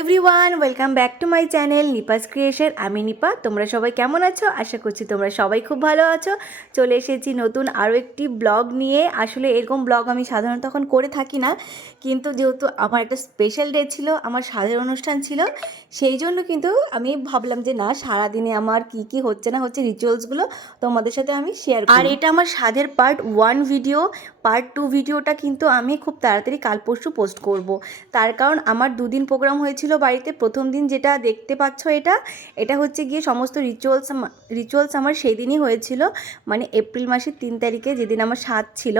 Everyone, welcome back to my channel নিপাস creation. আমি নিপা। তোমরা সবাই কেমন আছো? আশা করছি তোমরা সবাই খুব ভালো আছো। চলে এসেছি নতুন আরও একটি ব্লগ নিয়ে। আসলে এরকম ব্লগ আমি সাধারণত এখন করে থাকি না, কিন্তু যেহেতু আমার একটা স্পেশাল ডে ছিল, আমার সাধের অনুষ্ঠান ছিল, সেই জন্য কিন্তু আমি ভাবলাম যে না, সারাদিনে আমার কি কি হচ্ছে না হচ্ছে রিচুয়ালসগুলো তোমাদের সাথে আমি শেয়ার করি। আর এটা আমার সাধের পার্ট 1 ভিডিও। পার্ট 2 ভিডিওটা কিন্তু আমি খুব তাড়াতাড়ি কাল পরশু পোস্ট করব। তার কারণ আমার 2 দিন প্রোগ্রাম হয়েছিল বাড়িতে। প্রথম দিন যেটা দেখতে পাচ্ছ এটা হচ্ছে গিয়ে সমস্ত রিচুয়ালস আমার সেই দিনই হয়েছিল, মানে এপ্রিল মাসের 3 তারিখে, যেদিন আমার সাধ ছিল।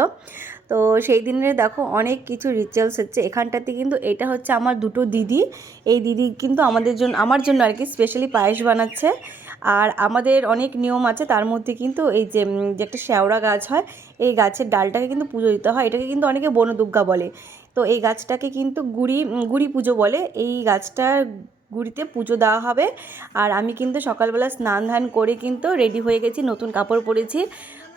তো সেই দিনের দেখো অনেক কিছু রিচুয়ালস হচ্ছে এখানটাতে। কিন্তু এটা হচ্ছে আমার দুটো দিদি। এই দিদি কিন্তু আমার জন্য আর কি স্পেশালি পায়েস বানাচ্ছে। আর আমাদের অনেক নিয়ম আছে, তার মধ্যে কিন্তু এই যে একটা শ্যাওড়া গাছ হয়, এই গাছের ডালটাকে কিন্তু পুজো দিতে হয়। এটাকে কিন্তু অনেকে বনদুর্গা বলে। তো এই গাছটাকে কিন্তু গুড়ি পুজো বলে। এই গাছটার গুড়িতে পুজো দেওয়া হবে। আর আমি কিন্তু সকালবেলা স্নান ধান করে কিন্তু রেডি হয়ে গেছি, নতুন কাপড় পরেছি।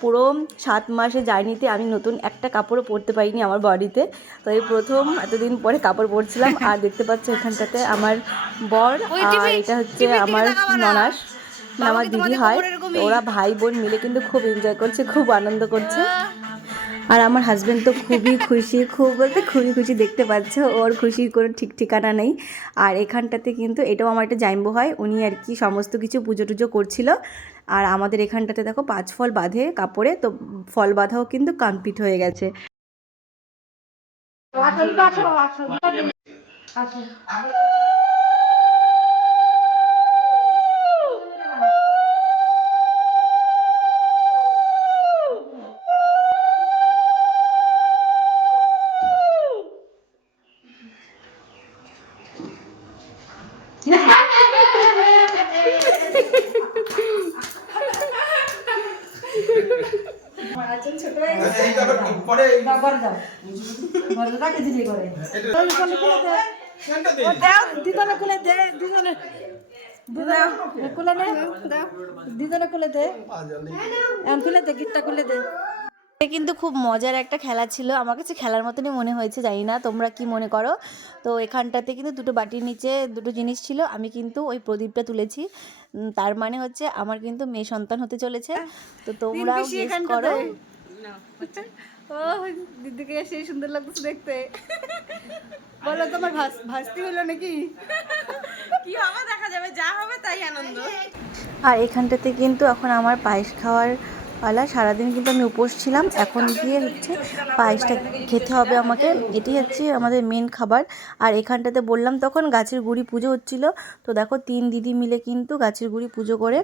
পুরো 7 মাসে জার্নিতে আমি নতুন একটা কাপড়ও পরতে পারিনি আমার বডিতে। তো এই প্রথম এতদিন পরে কাপড় পরছিলাম। আর দেখতে পাচ্ছ এখানটাতে আমার বর, আর এটা হচ্ছে আমার ননাস, আমার দিদি হয়। তো ওরা ভাই বোন মিলে কিন্তু খুব এনজয় করছে, খুব আনন্দ করছে। আর আমার হাজব্যান্ড তো খুবই খুশি, খুব বলতে খুবই খুশি। দেখতে পাচ্ছ ওর খুশির কোনো ঠিক ঠিকানা নেই। আর এখানটাতে কিন্তু এটাও আমার একটা জাইম্বো হয়, উনি আর কি সমস্ত কিছু পুজো টুজো করছিল। আর আমাদের এখানটাতে দেখো 5 ফল বাঁধে কাপড়ে, তো ফল বাঁধাও কিন্তু কমপ্লিট হয়ে গেছে। কিন্তু খুব মজার একটা খেলা ছিল, আমার কাছে খেলার মতনই মনে হয়েছে, জানি না তোমরা কি মনে করো। তো এখানটাতে কিন্তু দুটো বাটির নিচে দুটো জিনিস ছিল, আমি কিন্তু ওই প্রদীপটা তুলেছি। তার মানে হচ্ছে আমার কিন্তু মেয়ে সন্তান হতে চলেছে। তো তোমরাও গেস করো। ও দিদিকে সেই সুন্দর লাগতেছে দেখতে। বলো তোমার ভাস্তি হলো নাকি? কি হবে দেখা যাবে, যা হবে তাই আনন্দ। আর এখানটাতে কিন্তু এখন আমার পায়েস খাওয়ার পালা। সারাদিন কিন্তু আমি উপোস ছিলাম, এখন গিয়ে হচ্ছে পায়েসটা খেতে হবে আমাকে। এটি হচ্ছে আমাদের মেন খাবার। আর এখানটাতে বললাম তখন গাছের গুড়ি পুজো হচ্ছিল। তো দেখো 3 দিদি মিলে কিন্তু গাছের গুড়ি পুজো করে।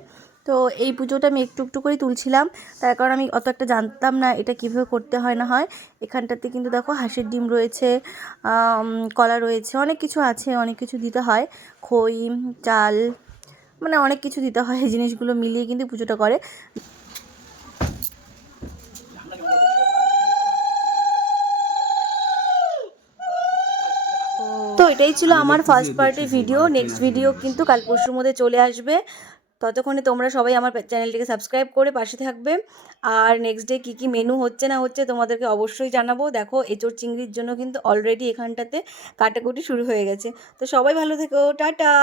তো এই পুজোটা আমি একটু একটু করে তুলছিলাম, তার কারণ আমি অত একটা জানতাম না এটা কীভাবে করতে হয় না হয়। এখানটাতে কিন্তু দেখো হাঁসের ডিম রয়েছে, কলা রয়েছে, অনেক কিছু আছে, অনেক কিছু দিতে হয়, খই, চাল, মানে অনেক কিছু দিতে হয়। এই জিনিসগুলো মিলিয়ে কিন্তু পুজোটা করে। তো এটাই ছিল আমার ফার্স্ট পার্টের ভিডিও। নেক্সট ভিডিও কিন্তু কাল পরশুর মধ্যে চলে আসবে। ততক্ষণে তোমরা সবাই আমার চ্যানেলটিকে সাবস্ক্রাইব করে পাশে থাকবে। আর নেক্সট ডে কী কী মেনু হচ্ছে না হচ্ছে তোমাদেরকে অবশ্যই জানাবো। দেখো এঁচোড় চিংড়ির জন্য কিন্তু অলরেডি এখানটাতে কাটাকুটি শুরু হয়ে গেছে। তো সবাই ভালো থেকো, টাটা।